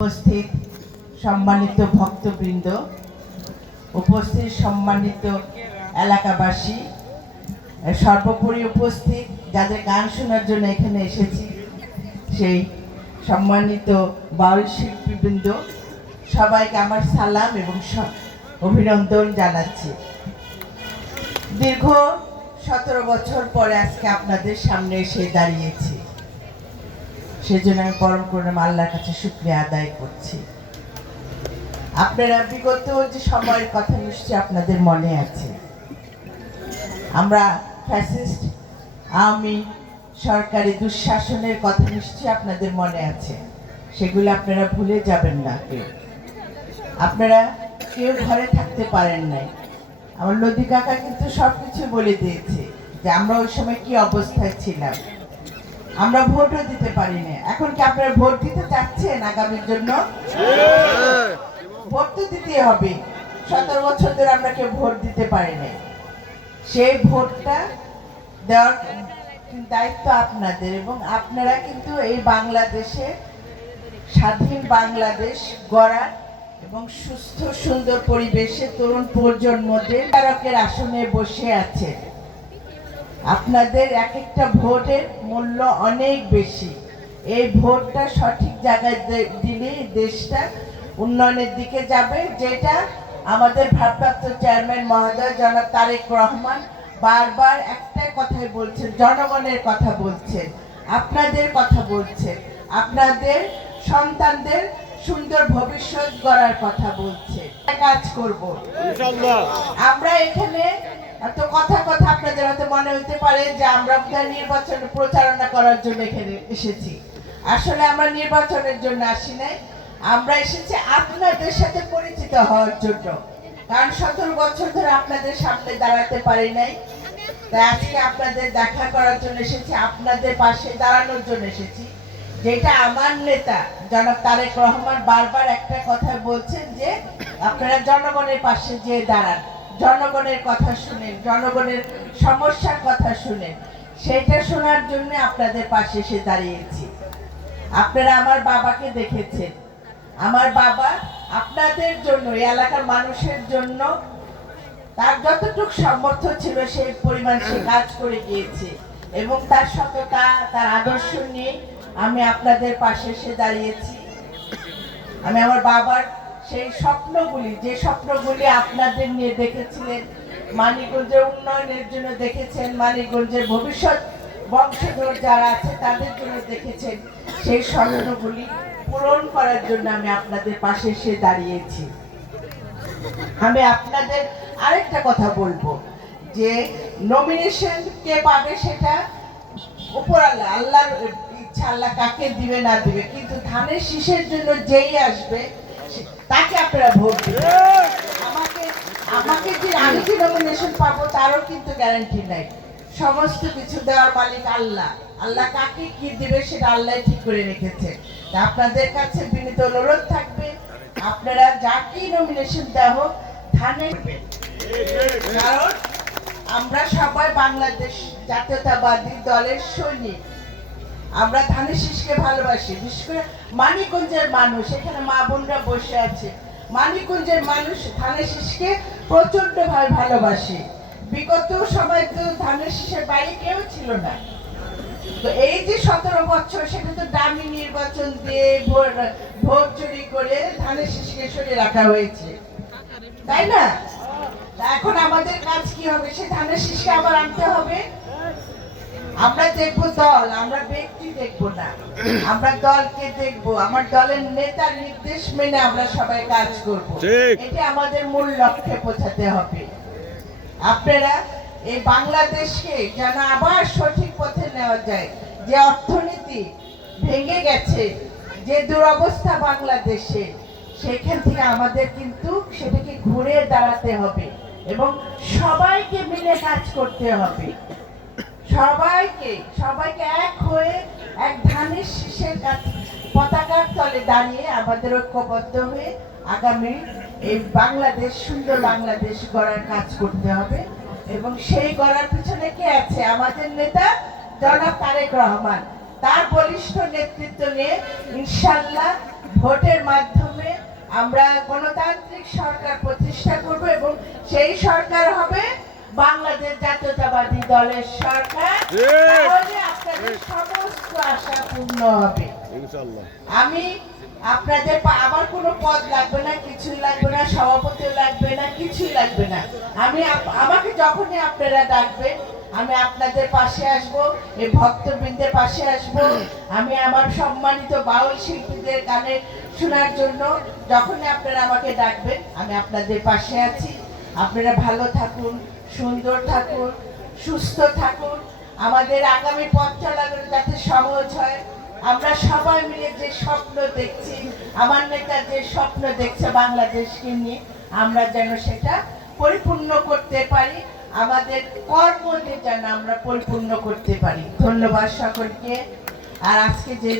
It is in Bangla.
উপস্থিত সম্মানিত ভক্তবৃন্দ, উপস্থিত সম্মানিত এলাকাবাসী, সর্বোপরি উপস্থিত যাদের গান শোনার জন্য এখানে এসেছি সেই সম্মানিত বাউল শিল্পীবৃন্দ, সবাইকে আমার সালাম এবং অভিনন্দন জানাচ্ছি। দীর্ঘ 17 বছর পরে আজকে আপনাদের সামনে এসে দাঁড়িয়েছি, সেজন্য আমি পরম করুণা আল্লাহর কাছে শুকরিয়া আদায় করছি। আপনারা বিগত যে সময়ের কথা নিশ্চয়ই আপনাদের মনে আছে, আমরা ফ্যাসিস্ট আওয়ামী সরকারি দুঃশাসনের কথা নিশ্চয়ই আপনাদের মনে আছে, সেগুলো আপনারা ভুলে যাবেন না। আপনারা কেউ ঘরে থাকতে পারেন নাই। আমার নদী কাকা কিন্তু সবকিছু বলে দিয়েছে যে আমরা ওই সময় কি অবস্থায় ছিলাম। আমরা ভোটও দিতে পারি না। এখন কি আপনারা ভোট দিতে চাচ্ছেন আগামীর জন্য? ভোট তো দিতে হবে। 17 বছর ধরে আমরা কেউ ভোট দিতে পারি না। সেই ভোটটা দেওয়ার দায়িত্ব আপনাদের, এবং আপনারা কিন্তু এই বাংলাদেশে স্বাধীন বাংলাদেশ গড়ার এবং সুস্থ সুন্দর পরিবেশে তরুণ প্রজন্মদের তারকের আসনে বসে আছে। আপনাদের এক একটা ভোটের মূল্য অনেক বেশি। এই ভোটটা সঠিক জায়গায় দিলে দেশটা উন্নয়নের দিকে যাবে, যেটা আমাদের ভারপ্রাপ্ত চেয়ারম্যান মহোদয় জনাব তারেক রহমান বারবার একটাই কথাই বলছেন, জনগণের কথা বলছেন, আপনাদের কথা বলছেন, আপনাদের সন্তানদের সুন্দর ভবিষ্যৎ গড়ার কথা বলছে। কাজ করব ইনশাআল্লাহ। আমরা এখানে তো কথা আপনাদের হয়তো মনে হতে পারে যে আমরা নির্বাচন প্রচারণা করার জন্য এখানে এসেছি। আসলে আমরা নির্বাচনের জন্য আসি নাই, আমরা এসেছি আপনাদের সাথে পরিচিত হওয়ার জন্য। কারণ 17 বছর ধরে আপনাদের সামনে দাঁড়াতে পারি নাই, তাই আজকে আপনাদের দেখা করার জন্য এসেছি, আপনাদের পাশে দাঁড়ানোর জন্য এসেছি। যেটা আমার নেতা জনাব তারেক রহমান বারবার একটা কথা বলছেন যে আপনারা জনগণের পাশে যে দাঁড়ান, জনগণের কথা শুনেন, জনগণের সমস্যার কথা শুনেন, সেটা শোনার জন্য আপনাদের পাশে এসে দাঁড়িয়েছি। আপনারা আমার বাবাকে দেখেছেন, আমার বাবা আপনাদের জন্য, এই এলাকার মানুষের জন্য তার যতটুকু সামর্থ্য ছিল সেই পরিমাণ সে কাজ করে গিয়েছে, এবং তার সততা, তার আদর্শ নিয়ে আমি আপনাদের পাশে এসে দাঁড়িয়েছি। আমি আমার বাবার সেই স্বপ্নগুলি, যে স্বপ্নগুলি আপনাদের নিয়ে দেখেছিলেন, মানিকগঞ্জের উন্নয়নের জন্য দেখেছেন, মানিকগঞ্জের ভবিষ্যৎ বংশধর যারা আছে তাদের জন্য দেখেছেন, সেই স্বপ্নগুলি পূরণ করার জন্য আমি আপনাদের পাশে এসে দাঁড়িয়েছি। আমি আপনাদের আরেকটা কথা বলবো যে নমিনেশন কে পাবে সেটা উপরওয়ালা, আল্লাহর ইচ্ছা, আল্লাহ কাকে দিবে না দিবে, কিন্তু ধানের শীষের জন্য যেই আসবে তাকে আপনারা ভোট দিবেন। আমাকে যে আমি যে নমিনেশন পাবো তারও কিন্তু গ্যারান্টি নাই। সমস্ত কিছু দেওয়ার মালিক আল্লাহ। আল্লাহ কাকে কি দিবে সেটা আল্লাহ ঠিক করে রেখেছে। আপনাদের কাছে বিনীত অনুরোধ থাকবে, আপনারা যাকেই নমিনেশন দেওয়া হোক ধানের, কারণ আমরা সবাই বাংলাদেশ জাতীয়তাবাদী দলের সৈনিক। আমরা ধানের শীষকে ভালোবাসি, বিশেষ করে মানিকগঞ্জের মানুষ, এখানে মা বোনরা বসে আছে, মানিকগঞ্জের মানুষ ধানের শীষকে প্রচন্ডভাবে ভালোবাসে। বিগত সময় তো ধানের শীষের বাইরে কেউ ছিল না। তো এই যে 17 বছর, সেটা তো দামি নির্বাচন দিয়ে ভোট চুরি করে ধানের শীষকে সরিয়ে রাখা হয়েছে, তাই না? এখন আমাদের কাজ কি হবে? সে ধানের শীষকে আবার আনতে হবে। আমরা দেখবো দল, আমরা ব্যক্তি দেখবো না, আমরা দলকে দেখবো। আমার দলের নেতার নির্দেশ মেনে আমরা সবাই কাজ করব, এটা আমাদের মূল লক্ষ্যে পৌঁছাতে হবে। আপনারা এই বাংলাদেশকে যেন আবার সঠিক পথে নেওয়া যায়। যে অর্থনীতি ভেঙে গেছে, যে দুরবস্থা বাংলাদেশে, সেখান থেকে আমাদের কিন্তু সেটাকে ঘুরে দাঁড়াতে হবে এবং সবাইকে মিলে কাজ করতে হবে। সবাইকে এক হয়ে এক ধানের শীষের পতাকার তলে দাঁড়িয়ে আমাদের ঐক্যবদ্ধ হয়ে আগামী এই বাংলাদেশ, সুন্দর বাংলাদেশ গড়ার কাজ করতে হবে। এবং সেই গড়ার পিছনে কে আছে? আমাদের নেতা জনাব তারেক রহমান। তার বলিষ্ঠ নেতৃত্ব নিয়ে ইনশাআল্লাহ ভোটের মাধ্যমে আমরা গণতান্ত্রিক সরকার প্রতিষ্ঠা করব এবং সেই সরকার হবে বাংলাদেশ জাতীয়তাবাদী দলের সরকার। তাহলে আপনাদের সমস্ত আশা পূর্ণ হবে ইনশাআল্লাহ। আমি আপনাদের আমার কোনো পদ লাগবে না, কিছুই লাগবে না, সভাপতিও লাগবে না, কিছুই লাগবে না। আমি আমাকে যখনই আপনারা ডাকবেন আমি আপনাদের পাশে আসব, এই ভক্তবৃন্দের পাশে আসব। আমি আমার সম্মানিত বাউল শিল্পীদের গানে শোনার জন্য যখনই আপনারা আমাকে ডাকবেন আমি আপনাদের পাশে আছি। আপনারা ভালো থাকুন, সুন্দর থাকুন, সুস্থ থাকুন। আমাদের আগামী পথ চলার যাতে সহজ হয়। আমরা সবাই মিলে যে স্বপ্ন দেখছি, আমার নেতা যে স্বপ্ন দেখছে বাংলাদেশকে নিয়ে, আমরা যেন সেটা পরিপূর্ণ করতে পারি, আমাদের কর্ম দিয়ে যেন আমরা পরিপূর্ণ করতে পারি। ধন্যবাদ সকলকে। আর আজকে যে